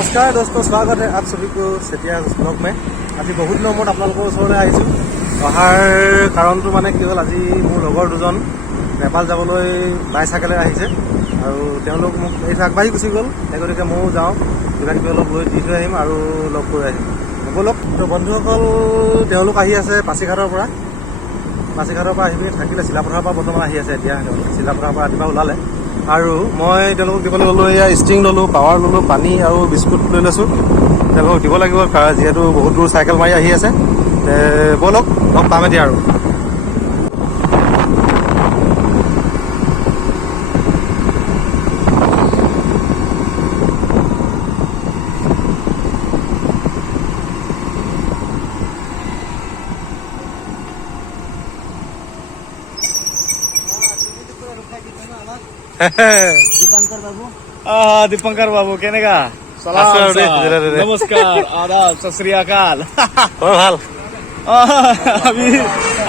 नमस्कार दोस्तों, स्वागत है आप सभी को सेतिया ब्लॉग में। আজি বহুত দিনৰ মূৰত আপোনালোকৰ ওচৰলৈ আহিছোঁ। অহাৰ কাৰণটো মানে কি হ'ল, আজি মোৰ লগৰ দুজন নেপাল যাবলৈ বাইচাইকেলে আহিছে আৰু তেওঁলোক মোক এইটো আগবাঢ়ি গুচি গ'ল। সেই গতিকে ময়ো যাওঁ, কিবা কিবি অলপ লৈ দি থৈ আহিম আৰু লগ কৰি আহিম। ব'লক। তো বন্ধুসকল, তেওঁলোক আহি আছে পাছিঘাটৰ পৰা আহি পিনি থাকিলে চিলাপথাৰৰ পৰা বৰ্তমান আহি আছে। এতিয়া চিলাপথাৰৰ পৰা ৰাতিপুৱা ওলালে আৰু মই তেওঁলোকক দিবলৈ ল'লোঁ। এয়া ষ্ট্ৰিং ল'লোঁ, পাৱাৰ ল'লোঁ, পানী আৰু বিস্কুট লৈ লৈছোঁ। তেওঁলোকক দিব লাগিব যিহেতু বহুত দূৰ চাইকেল মাৰি আহি আছে। ব'লক, লগ পাম এতিয়া আৰু। दीपंकर बाबू केनेगा सलाम नमस्कार आदाब सत श्री अकाल। ভাল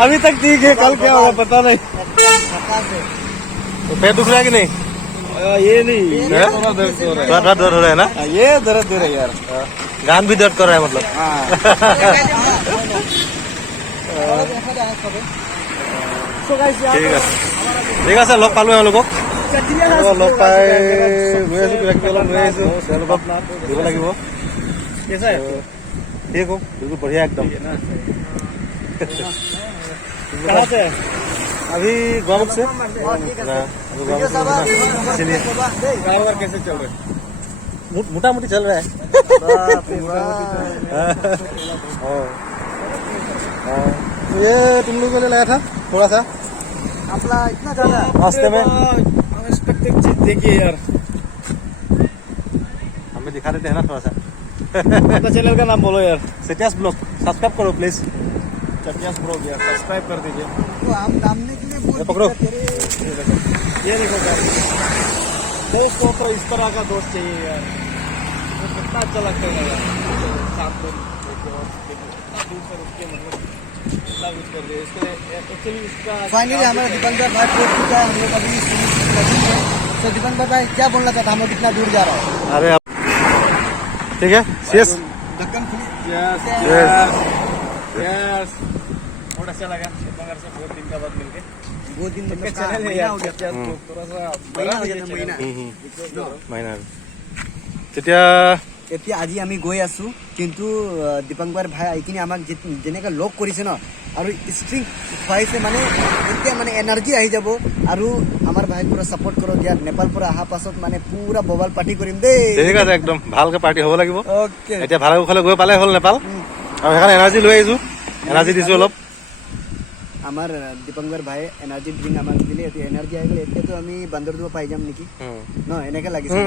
अभी तक ठीक है, कल क्या होगा पता नहीं। पेट दुख रहा है कि नहीं? ये नहीं, ये थोड़ा दर्द हो रहा थोड़ा दर्द हो रहा है ना? है, ये दर्द दे रहा है यार। गान भी दर्द कर रहा है मतलब। ঠিক আছে, লগ পালোঁ এওঁলোকক। লগ পাই লৈ আছোঁ, কিবা কিবি অলপ লৈ আহিছোঁ, তেওঁলোকক দিব লাগিব। ঠিক হওক, বিলকুল বঢ়িয়া একদম। अभी गाँव से इसीलिए कारोबार कैसे चल रहा है? मोटा मोटी चल रहा है। तो ये तुम लोगों ने लाया था थोड़ा सा इतना ज्यादा रास्ते में। अनएक्सपेक्टेड चीज देखिए यार। हमें दिखा देते हैं ना थोड़ा सा। अपना चैनल का नाम बोलो यार। सेटियास ब्लॉग सब्सक्राइब करो प्लीज। चटियास ब्लॉग यार, सब्सक्राइब कर दीजिए। तो हम नामने के लिए ये पकड़ो। ये देखो यार, दोस्त को तो इस तरह का दोस्त चाहिए यार। वो कितना अच्छा लगता है यार, साथ में लेके और कितना दूर से रुक के मतलब कितना कुछ कर रहे हैं इसके। एक्चुअली इसका फाइनली हमारा दीपंकर भाई पहुंच चुका है। हम लोग अभी तो दीपंकर भाई क्या बोलना चाहता, हम लोग कितना दूर जा रहा है? अरे ठीक है, यस ढक्कन खुली। Yes yes yes. बहुत अच्छा लगा दीपंकर से बहुत दिन का बाद मिलके। बहुत दिन मतलब चैनल है महीना यार, हो गया। थोड़ा सा महीना हो गया, महीना। মাইনা তেতিয়া এতিয়া আজি আমি গৈ আছো, কিন্তু দীপংকৰ ভাই আহি কিনে আমাক যেনেকৈ লগ কৰিছে ন, আৰু ষ্ট্ৰিং খুৱাইছে মানে এতিয়া মানে এনাৰ্জি আহি যাব। আৰু আমাৰ ভাই পুৰা ছাপোৰ্ট কৰক ইয়াত। নেপাল পৰা অহা পাছত মানে পুৰা ববাল পাৰ্টি কৰিম দেই। ঠিক আছে, একদম ভালকে পাৰ্টি হ'ব লাগিব। অ'কে। এতিয়া ভাড়াঘৰলৈ গৈ পালে হ'ল নেপাল, আৰু সেইকাৰণে এনাৰ্জি লৈ আহিছোঁ, এনাৰ্জি দিছোঁ অলপ। আমাৰ দীপংকৰ ভাই এনাৰ্জি ড্ৰিংক আমাক দিলে, এতিয়া এনাৰ্জি আহি গ'লে। এতিয়াতো আমি বান্দৰদুৱা পাই যাম নেকি ন, এনেকৈ লাগিছে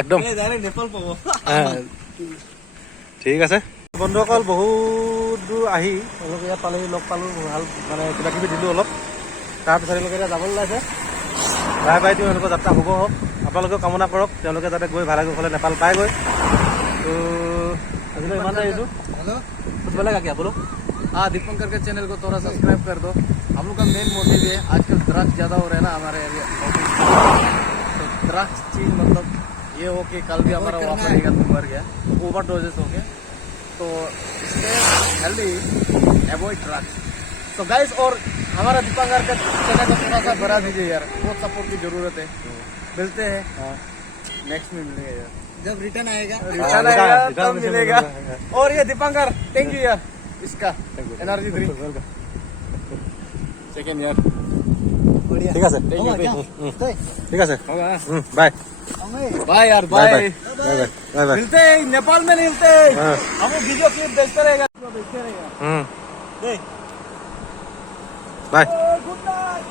একদম নেপাল পাব। ঠিক আছে বন্ধুসকল, বহুত দূৰ আহি তেওঁলোকে ইয়াত পালেহি, লগ পালোঁ, ভাল মানে কিবা কিবি দিলোঁ অলপ। তাৰপিছত তেওঁলোকে এতিয়া যাবলৈ ওলাইছে। বাই বাই দিওঁ, তেওঁলোকৰ যাত্ৰা শুভ হওক। আপোনালোকেও কামনা কৰক তেওঁলোকে যাতে গৈ ভাড়াঘৰলৈ নেপাল পাইগৈ। তো আজিলৈ ইমানতে আহিছোঁ। हेलो कुछ बोलेगा क्या, बोलो। हाँ, दीपंकर के चैनल को थोड़ा सब्सक्राइब कर दो। हम लोग का मेन मोटिव है, आजकल ड्रग्स ज़्यादा हो रहे हैं ना हमारे एरिया, तो ड्रग्स चीज मतलब ये हो कि कल भी हमारा वहाँ पर एक आदमी मर गया, तो ओवर डोजेस हो गया। तो इसलिए हेल्दी अवॉइड ड्रग्स। तो गाइस, और हमारा दीपंकर का चैनल को थोड़ा सा बढ़ा दीजिए यार, बहुत सपोर्ट की जरूरत है। मिलते हैं नेक्स्ट में, मिलेगा यार, जब रिटर्न आएगा। रिटर्न आएगा तब मिलेगा। और ये दीपंकर थैंक यू यार, इसका एनर्जी ड्रिंक सेकेंड यार। ঠিক আছে, थैंक यू ঠিক আছে, বাই बाय यार, bye bye. Bye bye bye. मिलते हैं नेपाल में, मिलते हैं। हाँ। हम वीडियो क्लिप देखते रहेगा, देखते रहेगा। बाय। Good night.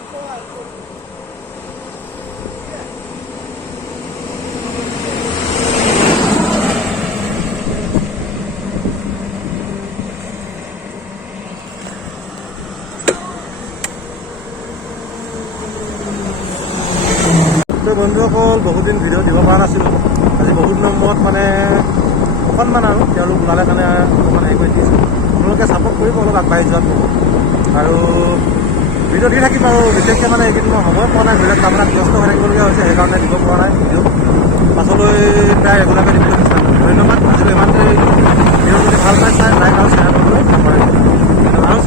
তো বন্ধুসকল, বহুত দিন ভিডিঅ' দিব পৰা নাছিলোঁ। আজি বহুত দিনৰ মূৰত মানে অকণমান আৰু তেওঁলোক ওলালে কাৰণে অকণমান হেৰি কৰি দিছোঁ। আপোনালোকে ছাপোৰ্ট কৰিব অলপ আগবাঢ়ি যোৱাত আৰু ভিডিঅ' দি থাকিম আৰু বিশেষকৈ মানে এইকেইদিন মই সময় পোৱা নাই, বেলেগ কামত ব্যস্ত হৈ থাকিবলগীয়া হৈছে, সেইকাৰণে দিব পৰা নাই ভিডিঅ'। পাছলৈ যাবলৈ প্ৰায় ৰেগুলাৰকৈ দিবলৈ চেষ্টা কৰিম। ধন্যবাদ। আজিলৈ ইমানতে। ভিডিঅ' যদি ভাল পাই চাই লাইক আৰু শ্বেয়াৰ কৰিবলৈ নাপাহৰিব আৰু